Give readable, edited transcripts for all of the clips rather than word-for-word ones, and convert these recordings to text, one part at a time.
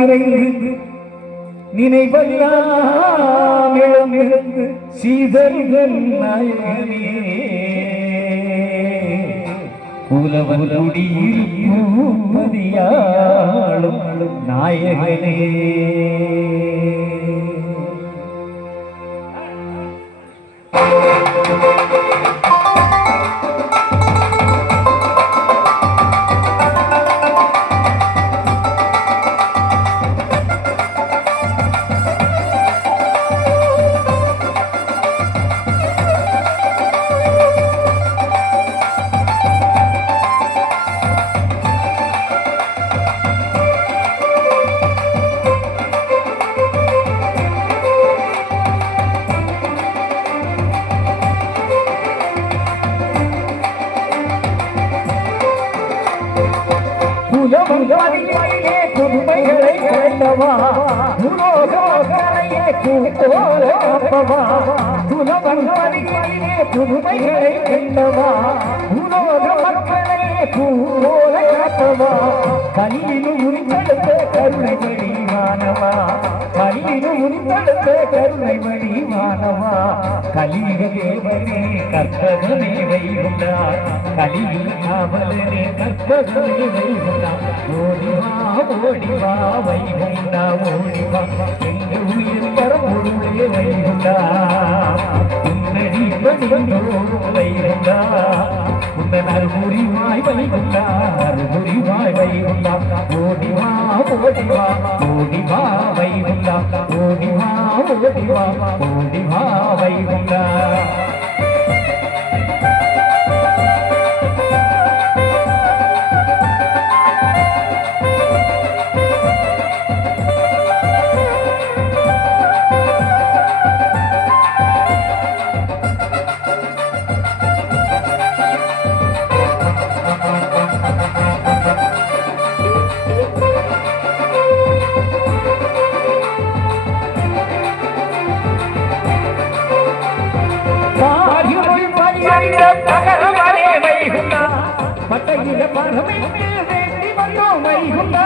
நிறைந்து நினைவெல்லாம் இழந்து சீதர்கள் நாயகனே புலவருடியில் பூமதியாளும் நாயகனே புதுமைகளை கண்டவா உலோகங்களையே கூட்டோல காப்பவா புலவன்களிலே புதுமைகளை கண்டவா உலோக மக்களையே கூட்டோல காப்பவா கல்லிலும் உரித்தெடுத்த கருணை வடிவானவா கல்லிலும் உரித்தெடுத்த கருணை வடிவானவா கலியுக தேவனே கற்பகமே வைகுண்டார் கலியுக காவலனே கற்பகமே வைகுண்டார் ஓடிவா ஓடிவா வைகுண்டா ஓடிவா என்று உயிர் பரமுருளே வைகுண்டா உன்னடி பணிந்தோ வைகுண்டா உன்னன் அருமுறிவாய் வைகுண்டா அருமுறிவாய் வைகுண்டா ஓடிவா ஓடிவா ஓடிவா வைகுண்டா ஓடிவா ஓடிவா ஓடிவா வைகுண்டா தகரவரே வைகுண்டா பட்டையில பரமிட்டு வேண்டி வந்தோம் வைகுண்டா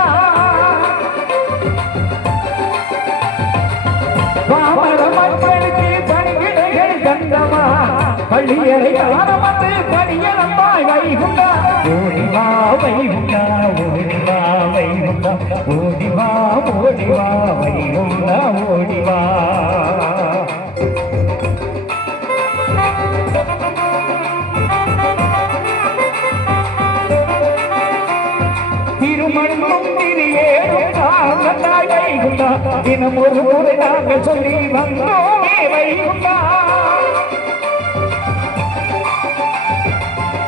பாமர மக்களுக்கு பணிவிடைகள் தந்தமா பள்ளியறை ஆரம்பத்து பணியலம்பாய் வைகுண்டா ஓடிவா வைகுண்டா ஓடிவா வைகுண்டா ஓடிவா ஓடிவா வைகுண்டா ஓடிவா தினம் ஒரு முறை நாங்கள் சொல்லி வந்தோமே வைகுண்டா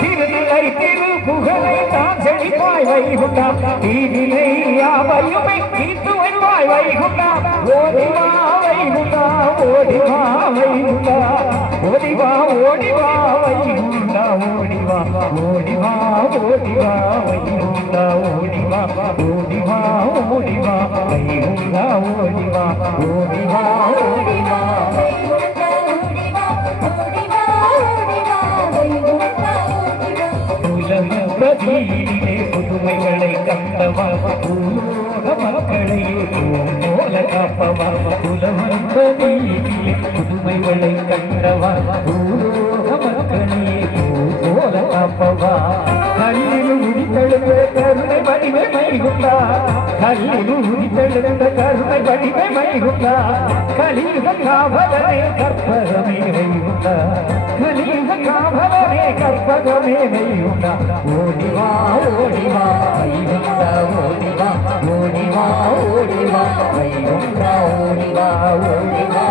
திருநிலை திரு புகழை தான் செழிப்பாய் வைகுண்டா தீவினை யாவையுமை தீர்த்து வருவாய் வைகுண்டா ஓடிவா வைகுண்டா ஓடிவா வைகுண்டா ஓடிவா ஓடிவா வைகுண்டா ஓடிவா ஓடிவா ஓடிவா வைகுண்டா ஓடிவா ஓடிவா ஓடிவா வைகுண்டா ஓடிவா ஓடிவா ஓடிவா உலகீழே புதுமைகளை கண்டவா பூலோக மக்களையே போல காப்பவா உலகீழே புதுமைகளை கண்டவா பூலோக மக்களையே போல காப்பவா கல்லில் உரித்தெழுந்த கருணை வடிவை மைகுண்டா கல்லில் உரித்தெழுந்த கருணை வடிவை மைகுண்டா கலியுக காவலனே கற்பகமே வைகுண்டா கலியுக காவலனே கற்பகமே வைகுண்டா ஓடிவா ஓடிவா வைகுண்டா ஓடிவா ஓடிவா ஓடிவா வைகுண்டா ஓடிவா ஓடிவா